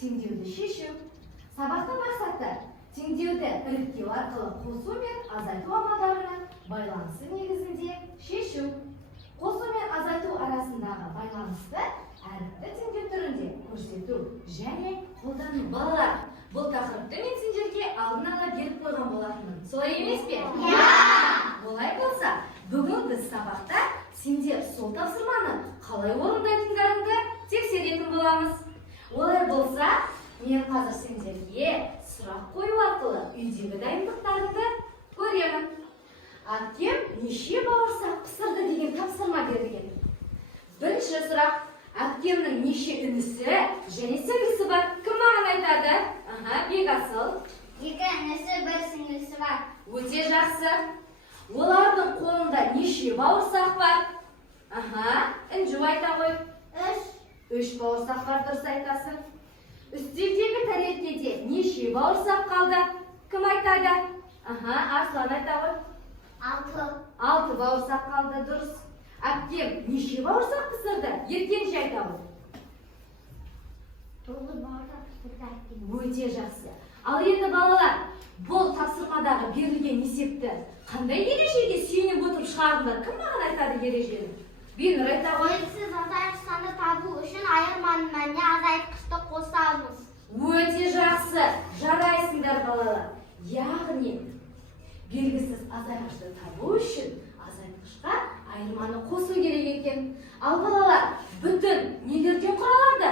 теңдеуді шешу. Сабақтың мақсаты теңдеуді іріктеу арқылы қосу мен азайту амалдарының байланысы негізінде шешу. Қосу мен азайту арасындағы байланысты әріпті теңдеу түрінде көрсету және қолдану. Балалар, бұл тақырыпты мен сендерге алдын ала беріп қойған болатынмын. Солай емес пе? Олай болса, бүгін біз сабақта сендер сол тапсырманы қалай орындайтындарыңды тексеретін боламыз. Олай болса, мен қазір сендерге сұрақ қою арқылы үйдегі дайындықтарыңды көремін. Әпкем неше бауырсақ пісірді деген тапсырма берген. Бірінші сұрақ: әпкемнің неше інісі және сіңлісі бар? Кім маған айтады? Бекасыл. 2 інісі, 1 сіңлісі бар. Өте жақсы. Олардың қолында неше бауырсақ бар? Інжу айта ғой. 3 бауырсақ бар, дұрыс айтасың. Үстелдегі тәрелкеде неше бауырсақ қалды? Кім айтады? Арслан айта ғой. 6 бауырсақ қалды, дұрыс. Әпкем неше бауырсақ пісірді? Еркенше айта ғой. 9 бауырсақ пісірді әпкем. Өте жақсы. Ал енді балалар, бұл тапсырмадағы берілген есепті қандай ережеге сүйеніп отырып шығардыңдар? Кім маған айтады ережені? Бинұр айта ғой. Белгісіз азайғыш санды табу үшін айырманың мәніне азайтқышты қосамыз. Өте жақсы. Жарайсыңдар балалар. Яғни белгісіз азайғышты табу үшін азайтқышқа айырманы қосу керек екен. Ал балалар, бүтін нелерден құралады?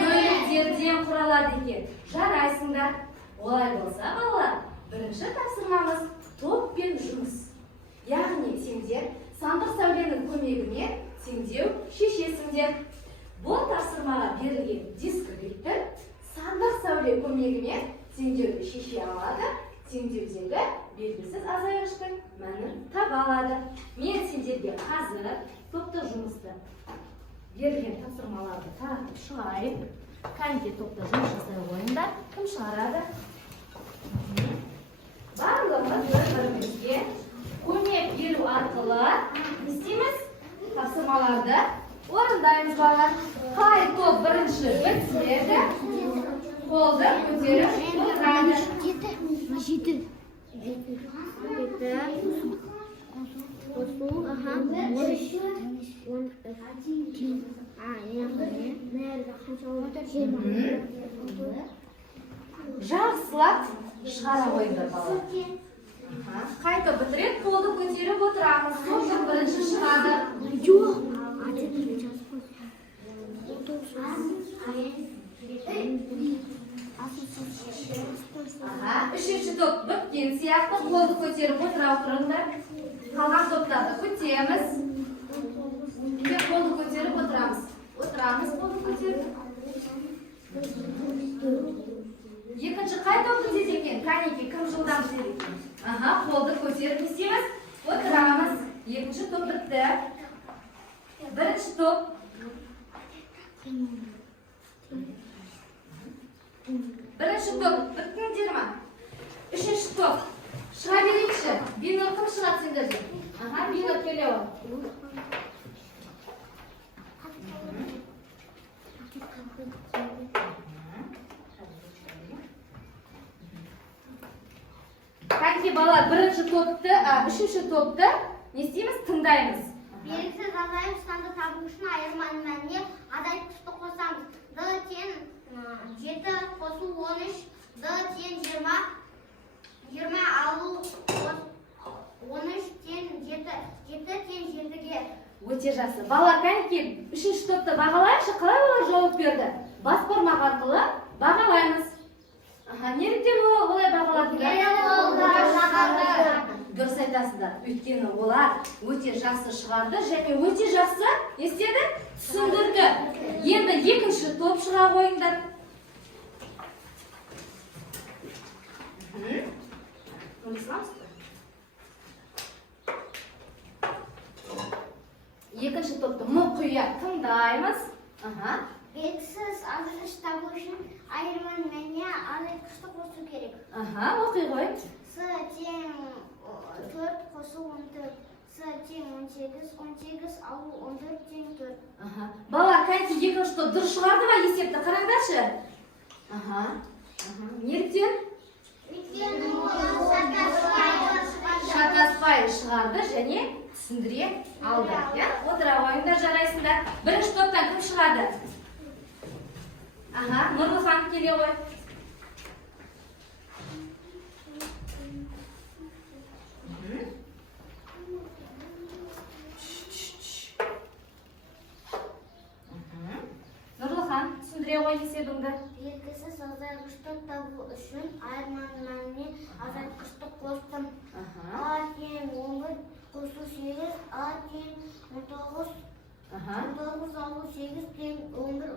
Бөліктерден құралады екен. Жарайсыңдар. Олай болса балалар, бірінші тапсырмамыз топ пен жұмыс. Яғни сендер сандық сәуленің көмегімен теңдеу шешесіңдер. Бұл тапсырмаға берілген дискриптор сандық сәуле көмегімен теңдеуді шеше алады. Теңдеудегі белгісіз азайғыштың мәнін таба алады. Мен сендерге қазір топтық жұмысты берілген тапсырмаларды таратып шығарайын. Кәнекей топта жұмыс жасай ойында. Кім шығарады? Барлығымыз бір-бірімізге көмек беру арқылы істейміз, тапсырмаларды орындаймыз балалар. Қай топ бірінші бітіреді? Қолды көтеріп отырады. 7. Жақсылап шығара қойыңдар балалар. Қай топ бітіреді? Қолды көтеріп отырамыз. Сол топ бірінші шығады. Үшінші топ біткен сияқты қолды көтеріп отыра тұрыңдар. Қалған топтарды көтеміз. Қолды көтеріп отырамыз. Отырамыз, қолды көтеріп. Екінші қай топ бітеді екен? Кәнекей, кім жылдам бітеді екен? Қолды көтеріп істейміз. Отырамыз. Екінші топ бітті. Бірінші топ. Бірінші топ біттіңдер ма? Үшінші топ. Шыға берейікші. Бинұр кім шығады сендерден? Бинұр келе ол. Кәнекей балалар, бірінші топты, үшінші топты не істейміз? Тыңдаймыз. Белгісіз азайғыш санды табу үшін айырманың мәніне азайтқышты қосамыз. D тең 7 қосу 13, D тең 20, 20 алу 13 тең 7, 7 тең 7-ге. Өте жақсы. Балалар, кәнекей, үшінші топты бағалайықшы. Қалай олар жауап берді? Бас бармақ арқылы бағалаймыз. Неліктен олай бағаладыңдар? Дұрыс айтасыздар. Өйткені олар өте жақсы шығарды және өте жақсы естеді, түсіндірді. Енді екінші топ шыға қойыңдар. Екінші топты мұқият тыңдаймыз. Белгісіз азайғыш табу үшін айырманың мәніне азайтқышты қосу керек. Оқи ғой. С тең 4 қосу 14. С тең 18, 18 алу 14 тең 4. Балалар, кәнекей екінші топ дұрыс шығарды ма есепті? Қараңдаршы. Неліктен? Шатаспай шығарды және түсіндіре алды. Отыра қойыңдар, жарайсыңдар. Бірінші топтан кім шығады? Нұрлыхан келе ғой. Нұрлыхан, түсіндіре ғой есебіңді. Белгісіз азайғышты табу үшін айырманың мәніне азайтқышты қостым. А тең 11 қосу 8, А тең 19, 19 алу 8 тең 11,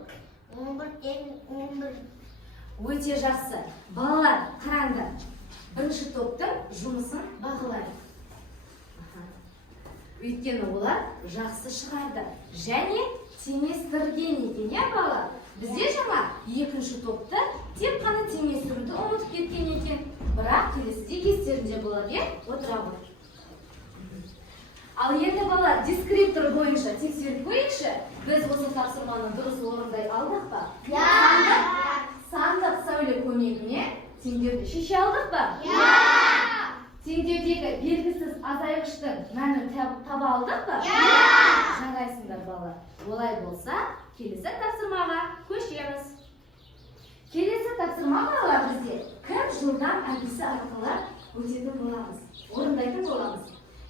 11 тең 11. Өте жақсы. Балалар, қараңдар. Бірінші топтың жұмысын бағалайық. Өйткені олар жақсы шығарды. Және теңестірген екен, балалар? Бізде жаңа екінші топты тек қана теңестіруді ұмытып кеткен екен. Бірақ келесіде естерінде болады, отыра ғой. Ал енді балалар, дескриптор бойынша тексеріп қойыңызшы. Біз осы тапсырманы дұрыс орындай алдық па? Сандық сәуле көмегіне теңдеуді шеше алдық па? Теңдеудегі белгісіз азайғыштың мәнін таба алдық па? Жарайсыңдар балалар. Олай болса, келесі тапсырмаға көшеміз. Келесі тапсырма балалар бізде кім жылдам әдісі арқылы өтетін боламыз, орындайтын боламыз.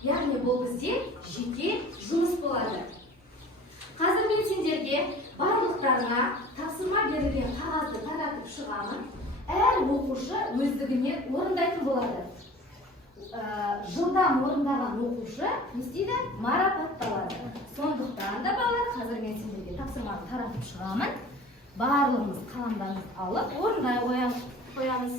Яғни бұл бізде жеке жұмыс болады. Қазір мен сендерге барлықтарына тапсырма берілген қағазды таратып шығамын. Әр оқушы өздігінен орындайтын болады. Жылдам орындаған оқушы не істейді? Марапатталады. Сондықтан да балалар, қазір мен сендерге тапсырманы таратып шығамын. Барлығымыз қаламдарымызды алып, орындай қоямыз.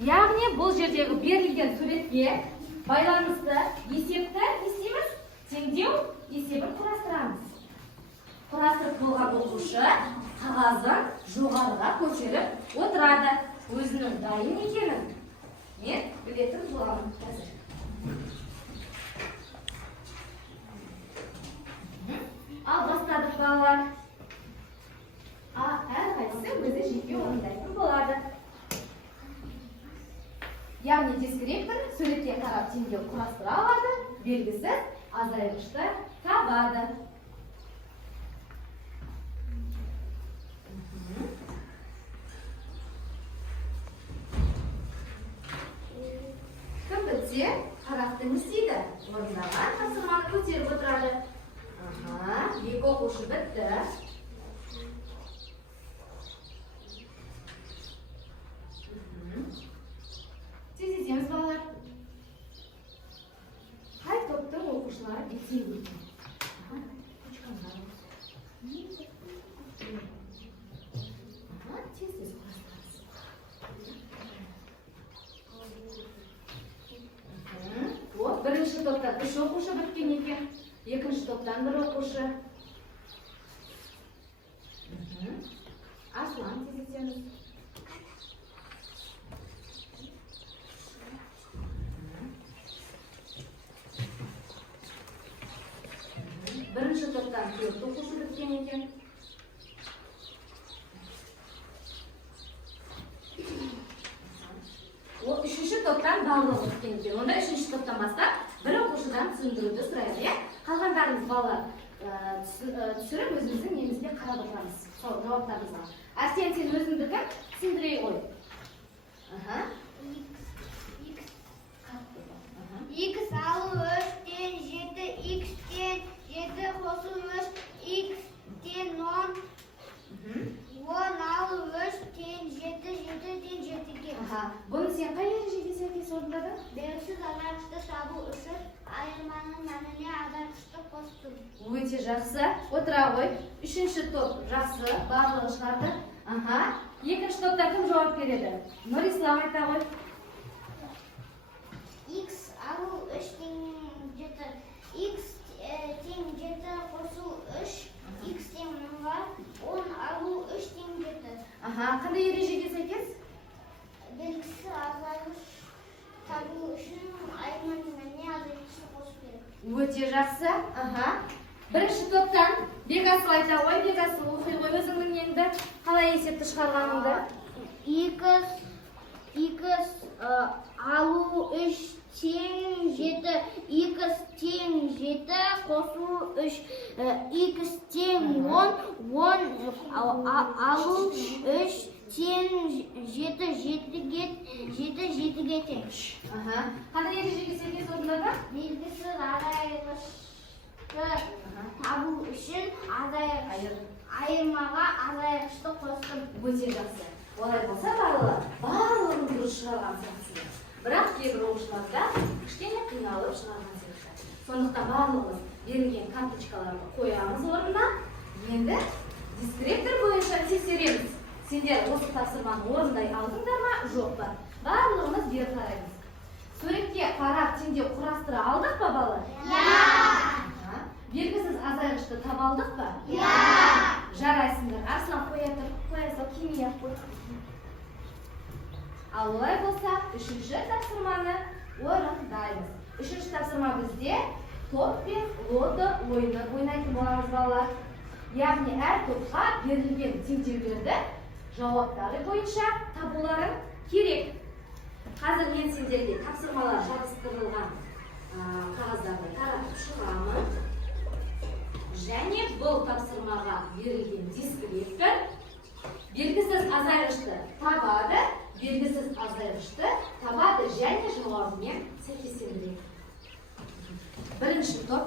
Яғни бұл жердегі берілген суретке байланысты есепті не істейміз? Теңдеу есебін құрастырамыз. Құрастырып болған оқушы қағазын жоғарыға көтеріп отырады. Өзінің дайын екенін мен білетін боламын қазір. Ал бастадық балалар. Әрқайсысы өзі жеке орындайтын болады. Яғни дискриптор суретке қарап теңдеу құрастыра алады, белгісіз азайғышты табады. Кім бітсе, қарақты не істейді? Орындаған тапсырманы көтеріп отырады. Екі оқушы бітті. Тездетеміз балалар. Қай топтың оқушылары бітсе екен? Тез-тез құрастырамыз. Бірінші топтан 3 оқушы біткен екен. Екінші топтан 1 оқушы. Аслан, тездетеміз. Бірінші топтан 4 оқушы біткен екен. Үшінші топтан барлығы біткен екен. Онда үшінші топтан бастап бір оқушыдан түсіндіруді сұрайды. Қалғандарымыз балалар түсіріп өзіміздің немізде қарап отырамыз. Сол жауаптарымызға. Арсен, сен өзіңдікі түсіндіре қой. X алу 3 тең 7, X тең 7 қосу 3, X тең 10, 10 алу 3 тең 7, 7 тең 7-ге. Бұны сен қай ережеге сәйкес орындадың? Белгісіз азайғышты табу үшін айырманың мәніне азайғышты қостым. Өте жақсы. Отыра ғой. Үшінші топ жақсы, барлығы шығарды. Екінші топта кім жауап береді? Нұрислам айта ғой. X алу 3 тең 7, X тең 7 қосу 3, X тең 10-ға, 10 алу 3 тең 7. Қандай ережеге сәйкес? Белгісіз азайғыш табу үшін айырма мәніне азайтқышты қосу керек. Өте жақсы. Бірінші топтан Бекасыл айта ғой, Бекасыл оқи ғой өзіңнің енді қалай есепті шығарғаныңды. X алу 3 тең 7, X тең 7 қосу 3, X тең 10, 10 алу 3 тең 7, 7-ге тең. Қандай ережеге сәйкес орындады? Белгісіз азайғышты табу үшін айырмаға азайғышты қостым. Өте жақсы. Олай болса барлығын дұрыс шығарған сияқтысыздар. Бірақ кейбір оқушыларда кішкене қиналып шығарған сияқты. Сондықтан барлығымыз берілген карточкаларды қоямыз орнына. Енді дискреттор бойынша тексереміз. Сендер осы тапсырманы орындай алдыңдар ма, жоқ па? Барлығымыз бері қараймыз. Суретке қарап теңдеу құрастыра алдық па, бала? Белгісіз азайғышты таба алдық па? Жарайсыңдар. Арслан қоя сал, кимия қой. Ал олай болса, үшінші тапсырманы орындаймыз. Үшінші тапсырма бізде топ пен лото ойыны ойнайтын боламыз, балалар. Яғни әр топқа берілген теңдеулерді жауаптары бойынша табуларың керек. Қазір мен сендерге тапсырмалар жабыстырылған қағаздарды таратып шығамын. Және бұл тапсырмаға берілген дискреттор белгісіз азайғышты табады, белгісіз азайғышты табады және жауабымен сәйкестендіреді. Бірінші топ,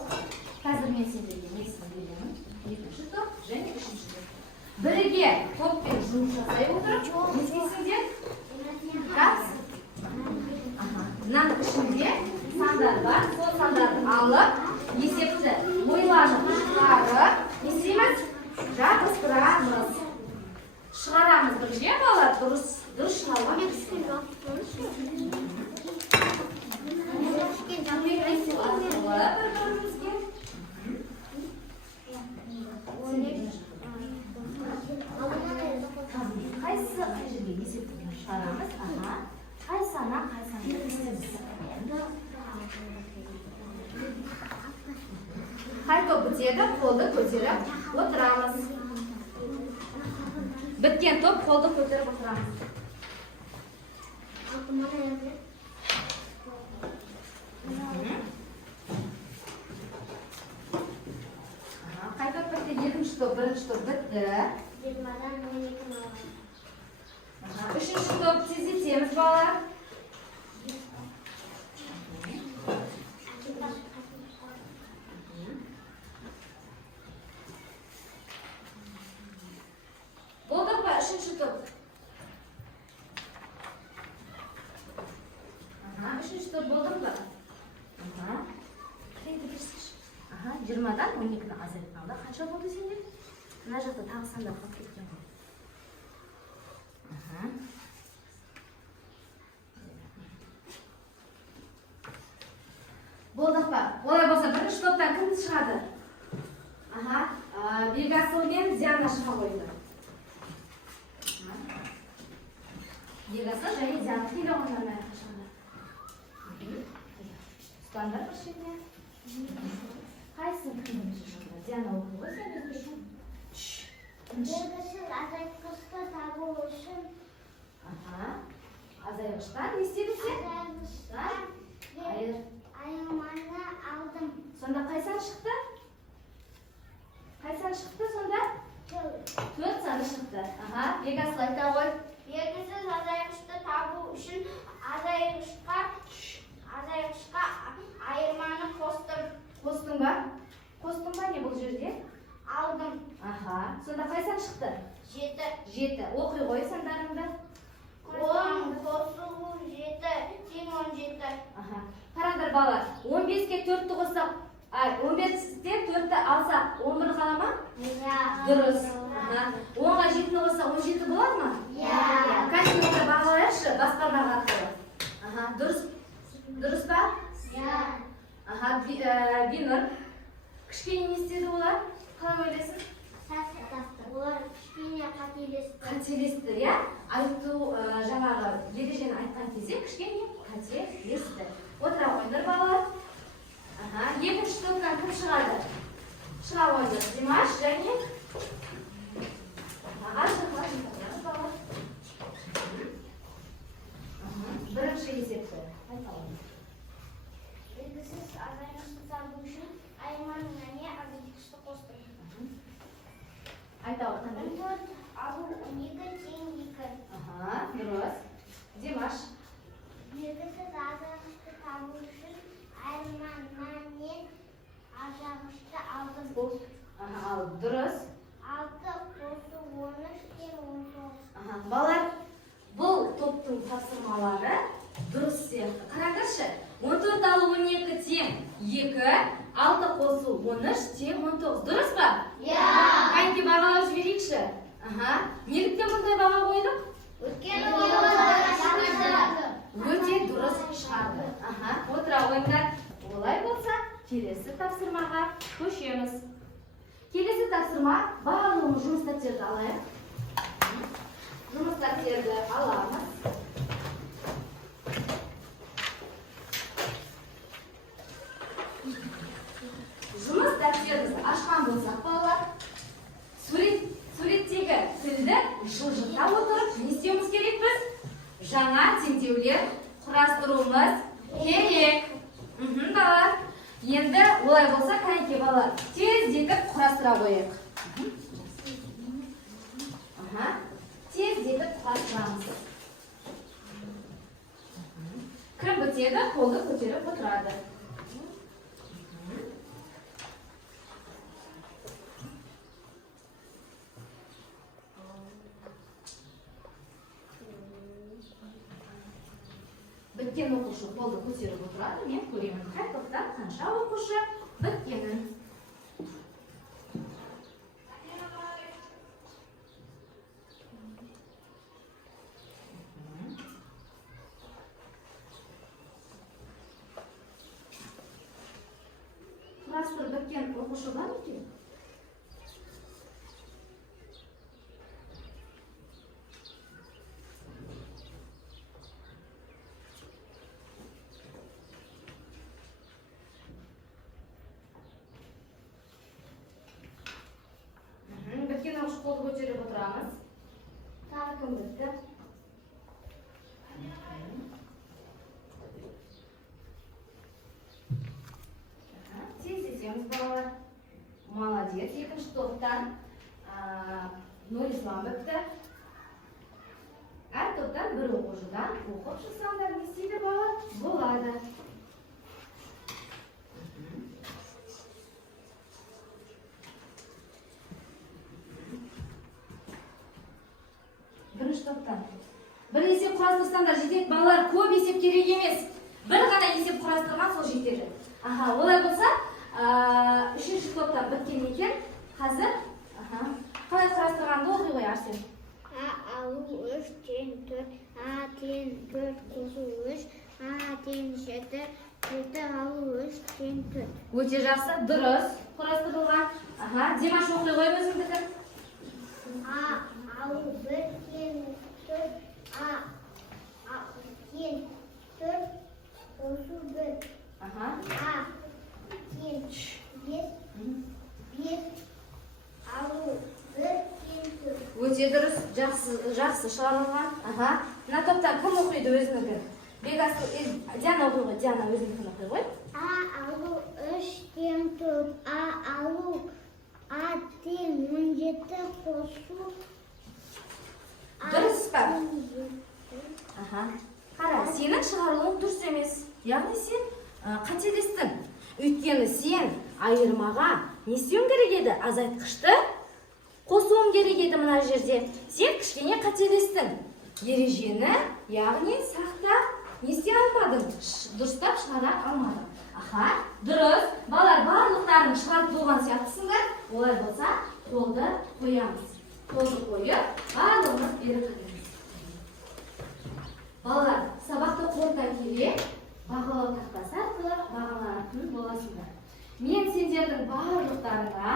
қазір мен сендерге несін беремін. Екінші топ және үшінші топ. Бірге топпен жұмыс жасай отырып, не істейсіңдер? Мынаның ішінде сандар бар, сол сандарды алып, есепті ойланып шығарып, не істейміз? Жабыстырамыз. Шығарамыз бірге, балалар, дұрыс шығаруға қайсы қай жерге есепті шығарамыз? Қай сана, қай санды істейміз. Қай топ бітеді, қолды көтеріп отырамыз. Біткен топ, қолды көтеріп отырамыз. Қай топ бітті? Екінші топ, бірінші топ бітті. Үшінші топ тездетеміз, балалар. Болдық па, үшінші топ? Үшінші топ болдық па? 20-дан 12-ні азайтқанда қанша болды сенде? Мына жақта тағы сандар қалып кеткен ғой. Болдық па? Олай болса, бірінші топтан кім шығады? Бекасыл мен Диана шыға қойды. Бекасыл және Диана келе қойғандар қашанда. Ұстандар бір шетіне. Қайсын кім бірінші шығады? Диана оқу ғой, сен өзі үшін. Белгісіз азайтқышты табу үшін азайғыштан не істеді сен? Азайғыштан айырманы алдым. Сонда қай сан шықты? Қай сан шықты сонда? 4 саны шықты. Бекасыл айта ғой. Белгісіз азайғышты табу үшін азайғышқа айырманы қостым. Қостың ба? Қостың ба не бұл жерде? Алдым. Сонда қай сан шықты? 7. Оқи ғой сандарыңды. 10 қосу 7 тең 17. Қараңдар балалар, 15-ке 4-ті қоссақ, 15-тен 4-ті алсақ, 11 қала ма? Дұрыс. 10-ға 7-ні қоссақ, 17 болады ма? Кәсімді бағалайықшы, басқардағы арқылы. Дұрыс ба? Бинұр, кішкене не істеді олар? Қалай ойлайсың? Олар кішкене қателесті. Қателесті, иә? Айту жаңағы ережені айтқан кезде кішкене қате есті. Отыра қойдыр балалар. Екінші топтан кім шығады? Шыға қойдыр. Димаш және бірінші есепті айталым. Белгісіз азайғышты табу үшін айырманың мәніне азайтқышты қостыр. Айта отыр. 14 ауыр 12 тең 2. Дұрыс. Димаш. Белгісіз азайғышты табу үшін айырманың мәнінен азайғышты алдым. Ал, дұрыс. 6 қосу 13 тең 19. Балалар, бұл топтың тапсырмалары дұрыс сияқты. Қараңдаршы. 14 алу 12 тең 2, 6 қосу 13 тең 19. Дұрыс па? Қайынке бағалау жіберейікші. Неліктен мұндай баға қойдық? Өте дұрыс шығарды. Отыра ойындар. Олай болса, келесі тапсырмаға көшеміз. Келесі тапсырма барлығымыз жұмыс дәптерді алайық. Жұмыс дәптерді аламыз. Жұмыс дәптерімізді ашқан болсақ балалар, суреттегі тілді жылжыта отырып не істеуіміз керек біз? Жаңа теңдеулер құрастыруымыз керек. Балалар, енді олай болса, қайынке балалар, тездетіп құрастыра қойық. Тездетіп құрастырамыз. Кім бітеді, қолды көтеріп отырады. Біткен оқушы қолды көтеріп отырады. Мен көремін. Қай топтан қанша оқушы біткенін. Құрастыр біткен оқушы бар екен? Біткен оқушы қолды көтеріп отырамыз. Тағы кім бітті? Тездетеміз балалар. Молодец. Екінші топтан Нұрислам бітті. Әр топтан бір оқушыдан оқып шықсаңдар не істейді балалар? Болады. Бірінші топтан. Бір есеп құрастырсаңдар жетеді балалар, көп есеп керек емес. Бір ғана есеп құрастырған сол жетеді. Олай болса, үшінші топтан біткен екен. Қазір қалай құрастырғанды оқи қой, Арсен. Алу 3 тең 4, тең 4 қосу 3, тең 7, 7 алу 3 тең 4. Өте жақсы, дұрыс құрастырылған. Димаш оқи қой өзіңдікі. Алу 1 тең 4, тең 4 қосу 1, тең 5, алу 1 тең 4. Өте дұрыс, жақсы шығарылған. Мына топтан кім оқиды өзінікі? Диана оқи ғой, Диана өзінікін оқи ғой. Алу 3 тең 4, алу тең 17 қосу. Дұрыс па? Қара, сенің шығарылуың дұрыс емес. Яғни сен қателестің. Өйткені сен айырмаға не істеуің керек еді? Азайтқышты қосуың керек еді мына жерде. Сен кішкене қателестің. Ережені, яғни сақтап не істей алмадың? Дұрыстап шығара алмадың. Дұрыс. Балалар барлықтарын шығарып болған сияқтысыңдар. Олай болса, қолды қоямыз. Қолды қойып, барлығымыз бері қараймыз. Балалар, сабақты қорыта келе, бағалау тақтасы арқылы бағаланатын боласыңдар. Мен сендердің барлықтарыңа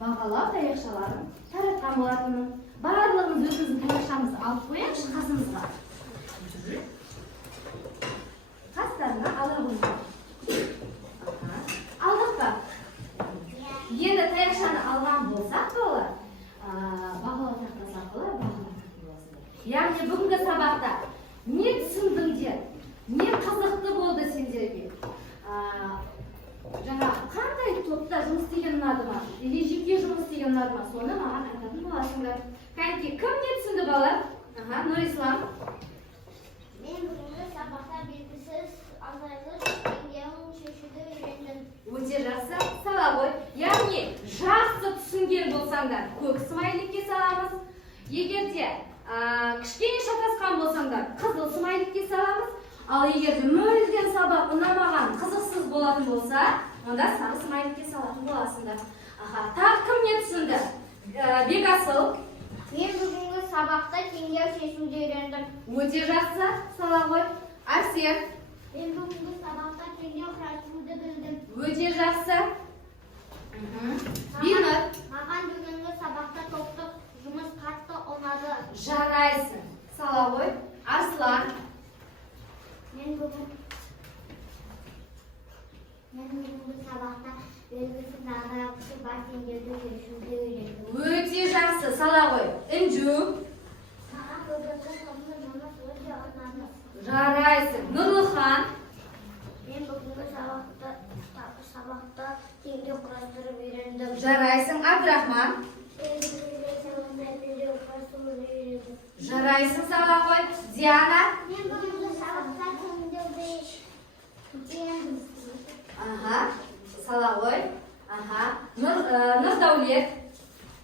бағалау таяқшаларын таратқан болатынмын. Барлығымыз өзіміздің таяқшамызды алып қоямыз қасымызға. бүгінгі сабақта не түсіндіңдер? Не қызықты болды сендерге? Жаңа қандай топта жұмыс істеген ұнады ма? Или жеке жұмыс істеген ұнады ма? Соны маған айтатын боласыңдар. Кәнеки, кім не түсінді балалар? Нұрислам. Мен бүгінгі сабақта белгісіз азайлы теңдеуін шешуді үйрендім. Өте жақсы, сала ғой. Яғни жақсы түсінген болсаңдар, көк смайликке саламыз. Егер де кішкене шатасқан болсаңдар, қызыл смайликке саламыз. Ал егер де мүлдем сабақ ұнамаған, қызықсыз болатын болса, онда сары смайликке салатын боласыңдар. Тағы кім не түсінді? Бекасыл. Мен бүгінгі сабақта теңдеу шешуді үйрендім. Өте жақсы, сала ғой. Арсен. Мен бүгінгі сабақта теңдеу құрастыруды білдім. Өте жақсы. Бинur. Маған бүгінгі сабақта топтық жұмыс қатты ұнады. Жарайсың, сала ғой. Арслан. Мен бүгінгі сабақта белгісіз азайлы бар теңдеуді шешуді үйрендім. Өте жақсы, сала ғой. Інжу. Маған бүгінгі жұмыс өте ұнады. Жарайсың, Нұрлыхан. Мен бүгінгі сабақта теңдеу құрастырып үйрендім. Жарайсың, Абдрахман. Жарайсың, сала ғой. Диана. Мен бүгінгі сабақта теңдеуді үйрендім. Сала ғой. Нұрдаулет.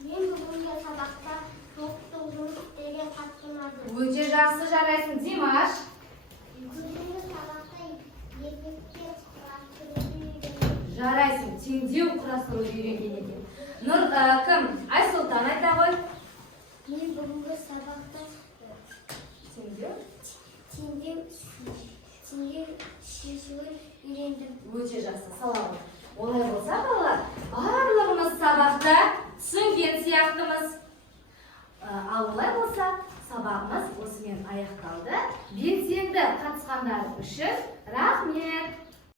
Мен бүгінгі сабақта топтық жұмыс істеуге қатты ұнады. Өте жақсы, жарайсың, Димаш. Бүгінгі сабақта еңбекке құрастыруды үйрендім. Жарайсың, теңдеу құрастыруды үйренген екен. Кім? Айсұлтан айта ғой. Мен бүгінгі сабақта теңдеу шешуді үйрендім. Өте жақсы, сала ғой. Олай болса балалар, барлығымыз сабақта түсінген сияқтымыз. Ал олай болса, сабағымыз осымен аяқталды. Белсенді қатысқандар үшін рахмет.